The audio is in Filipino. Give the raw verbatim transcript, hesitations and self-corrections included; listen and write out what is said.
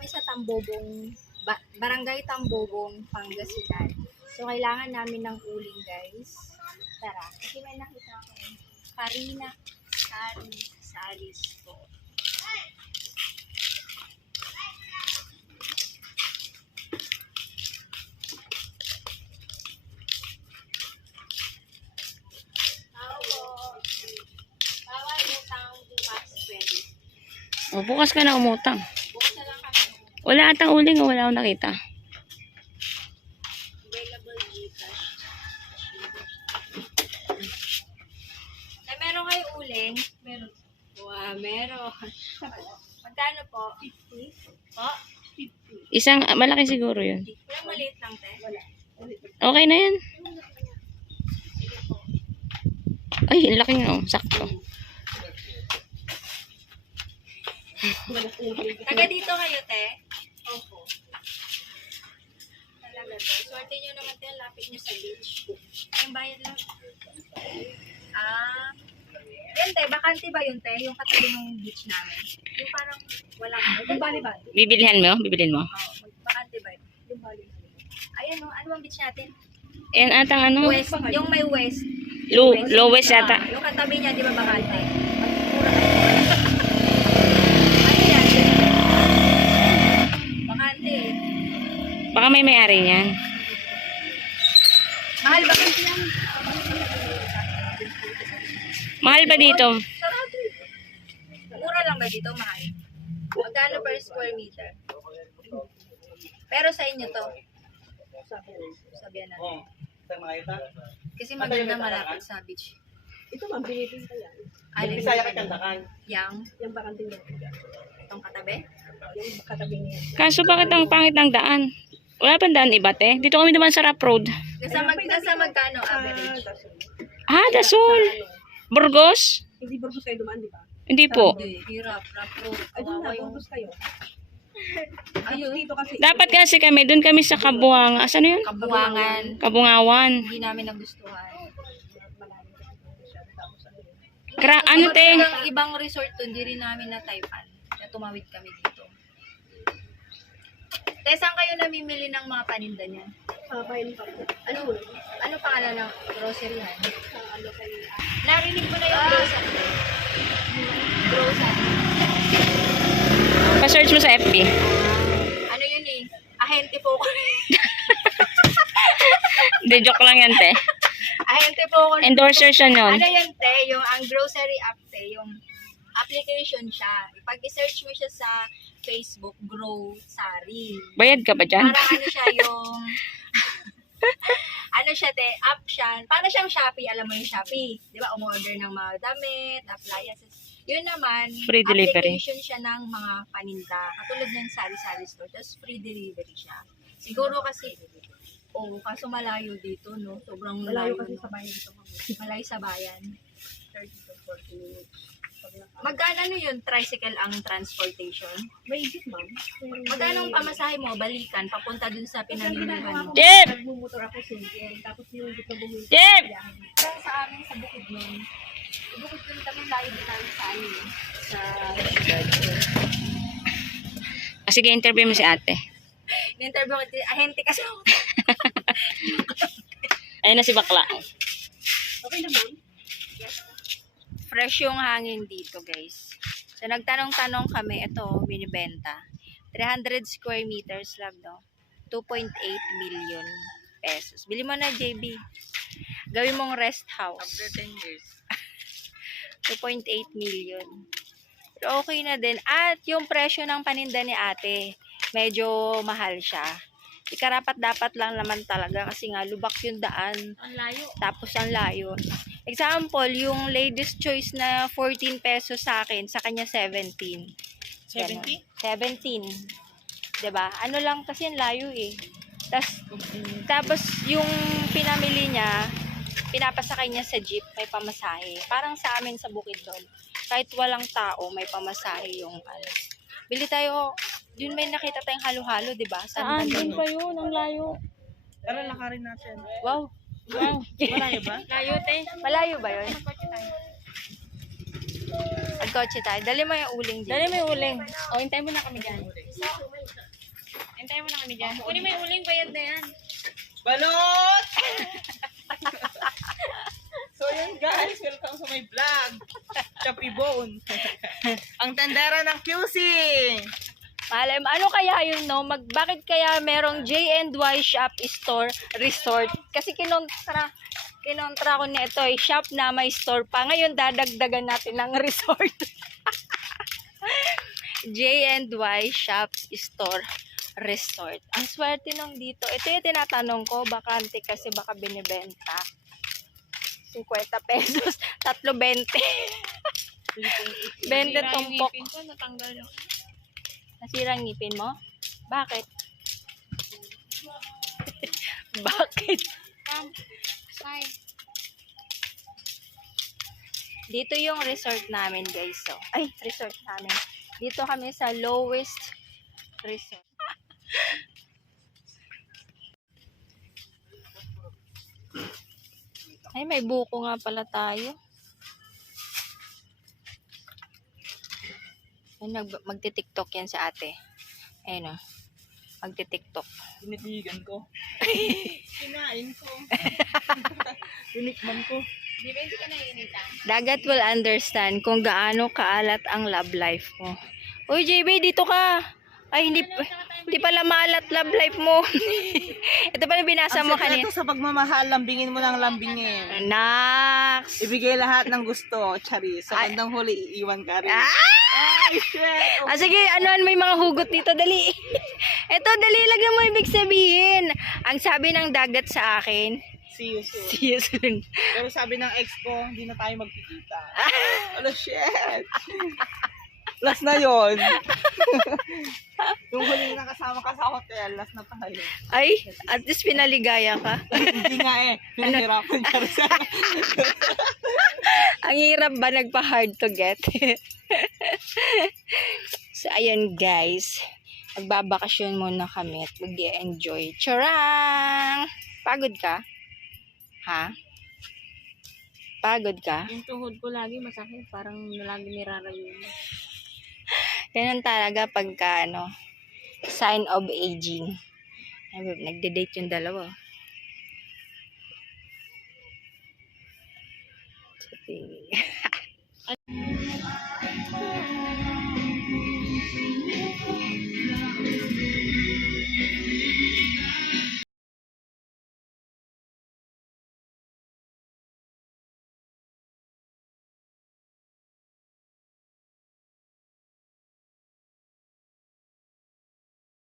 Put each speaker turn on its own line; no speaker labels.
kami sa Tambobong, ba, Barangay Tambobong, Pangasinan. So, kailangan namin ng uling, guys. Tara, kasi may nakita ko. Karina Sari Saris po.
O, bukas ka na umutang.
Bukas na lang kami.
Wala atang uling o wala akong nakita.
Available Gcash. Na meron kayo uling? Meron. Wow, meron. Magkano po? fifty. Po? fifty.
Isang, ah, malaki siguro yun.
Walang maliit lang, te? Wala.
Okay na yan. Ay, ang laki nga. Oh. Sakto.
Taga dito kayo, te? Opo. Talaga, te. Swerte nyo naman, te. Lapit nyo sa beach. Ang bayad lang. Ah. Yan, te. Bakante ba yun, te? Yung katabi ng beach namin. Yung parang walang... Yung bali-bali.
Bibilihan mo? Bibilin mo?
Oo. Bakante ba yun? Yung bali-bali. Ayan, no? Ano ang beach natin?
Yan atang ano?
West. Yung may west.
Low, lowest yata.
Ah, yung katabi niya, di ba bakante? Ano yan? Bakante.
Baka may may-ari niyan.
Mahal bakante yan.
Mahal ba dito?
Sarado. Mura lang ba dito? Mahal. Magkano per square meter? Pero sa inyo to. Sabihan natin. Kasi maganda malapit sa beach.
Ito ma'am, binibig ko yan.
Alin?
Bisaya ka kandakan.
Yang?
Yung bakanting yan.
Itong katabi?
Yung katabi niya.
Kaso bakit ang pangit ng daan? Wala pang daan iba, te? Dito kami naman sa Rap Road.
Nasa, mag, nasa magkano average?
Ah, Dasol. Burgos?
Hindi Burgos kayo dumaan, di ba?
Hindi po.
Hindi, hirap. Rap road.
Ay, doon
Kawawa
na,
yung...
Burgos kayo.
Ayun.
Dito kasi.
Dapat kasi kami, doon kami sa Kabuang. Asan yun?
Kabuangan.
Kabungawan.
Hindi namin nagustuhan.
Kra ano, te?
Ang ibang resort to, hindi rin namin na-typean. Na tumawid kami dito. Te, saan kayo namimili ng mga paninda niya?
Ah, bayan pa.
Ano? Ano pangalan ng grocery han?
Ah, ano kayo?
Narinig mo na yung grocery. Grocery.
Pa-search mo sa F B.
Ano yun eh? Ahente po ko.
Hindi, joke lang yan, te.
Ahente po ko.
Endorser siya nun.
Ano yan, te? Yung ang grocery app, te. Yung application siya. Pag i-search mo siya sa Facebook, Grow Sari.
Bayad ka ba dyan?
Parang ano siya yung... ano siya, te? App siya. Paano siyang Shopee? Alam mo yung Shopee. Di ba? Umorder ng mga damit, appliances. Yun naman,
Free delivery.
application siya ng mga paninda. Katulad ng sari-sari store. Tapos free delivery siya. Siguro kasi, oh, kaso malayo dito, no? Sobrang
Malayo
malayo.
kasi
no?
sa bayan dito, ma'am.
Malayo sa bayan. thirty to forty minutes. Magkano ano yun? Tricycle ang transportation?
May isip, ma'am.
Magkano ang pamasahe mo? Balikan, papunta dun sa pinamilihan mo.
Jeep!
Nagmumotor ako single. Tapos yung dito bumili.
Jeep!
Pero sa amin, sa bukid nun, sa bukid nun kami layo din namin sa amin. Sa
Ah, sige, interview mo si ate.
in-interview ko, ahente kasi ako.
Ayun na si bakla.
Okay na, ma'am.
Fresh yung hangin dito, guys. So, nagtanong-tanong kami, ito, binibenta. three hundred square meters lang, no? two point eight million pesos. Bili mo na, J B. Gawin mong rest house. After ten years. two point eight million. Pero okay na din. At yung presyo ng paninda ni ate, medyo mahal siya. Ikarapat dapat lang naman talaga kasi nga lubak yung daan.
Ang layo.
Tapos ang layo. Example, yung ladies choice na fourteen pesos sa akin, sa kanya seventeen.
seventy?
Ganon. seventeen. Diba? Ano lang kasi ang layo eh. Tas, tapos yung pinamili niya, pinapasakay niya sa jeep, may pamasahe. Parang sa amin sa bukid doon. Kahit walang tao, may pamasahe yung ano. Bili tayo, yun may nakita tayong halo-halo, diba?
Saan?
banda
Doon
yun?
pa yun. Ang layo.
Tara, lakarin natin.
Wow.
Wow.
Malayo ba?
Layo, te.
Malayo ba yun? Magkotse tayo. Dali mo yung uling dito.
Dali mo yung uling. O, hintayin mo na kami dyan. Tayo mo na kami dyan. Kunin mo yung uling bayad na yan.
Balot! So yun guys, welcome sa my vlog. Choppy Bone. Ang tandara ng Q C.
Malay mo, ano kaya yun, no? Mag, bakit kaya merong J and Y Shop Store Resort? Kasi kinontra, kinontra ko na ito, eh, shop na may store pa. Ngayon, dadagdagan natin ng resort. J and Y Shop Store Resort. Ang swerte nung dito. Ito yung tinatanong ko, bakante kasi baka binibenta. fifty pesos, tatlo bente. bente
Sira yung
tumpok.
ngipin ko, natanggal yung...
Nasira ang ngipin mo? Bakit? Bakit?
Come, side.
Dito yung resort namin, guys. So, ay, resort namin. Dito kami sa lowest resort. Ay, may buko nga pala tayo. Ay, nag- magti-tiktok yan sa ate. Ayun o. Magti-tiktok.
Tinitigan ko. Kinain ko. Tinikman ko.
Di ba hindi ka naiinitan?
Dagat will understand kung gaano kaalat ang love life mo. Uy, J B, dito ka. Ay, hindi, hindi pala maalat love life mo. Ito pala binasa mo
Ang
kanina.
sekreto sa pagmamahal, lambingin mo ng lambingin.
Nax!
Ibigay lahat ng gusto, Chari. Sa bandang huli, iiwan ka rin.
Ah!
Ay, shit!
Ah, sige, ano, may mga hugot dito, dali. Ito, dali, lagyan mo ibig sabihin. Ang sabi ng dagat sa akin,
See you soon.
see you soon.
Pero sabi ng ex ko, hindi na tayo magkikita. Ano, shit! Last na yon. Yung huli na kasama ka sa hotel, last na tayo.
Ay, at least pinaligaya ka.
Hindi nga eh, pinahirapan ka rin sa...
Ang hirap ba nagpa-hard to get? So, ayun guys. Magbabakasyon muna kami at mag-enjoy. Charang! Pagod ka? Ha? Pagod ka?
Yung tuhod ko lagi masakit. Parang lagi nirarayo.
Ganun talaga pagka, ano, sign of aging. Ay, babe, nagde-date yung dalawa. Sige.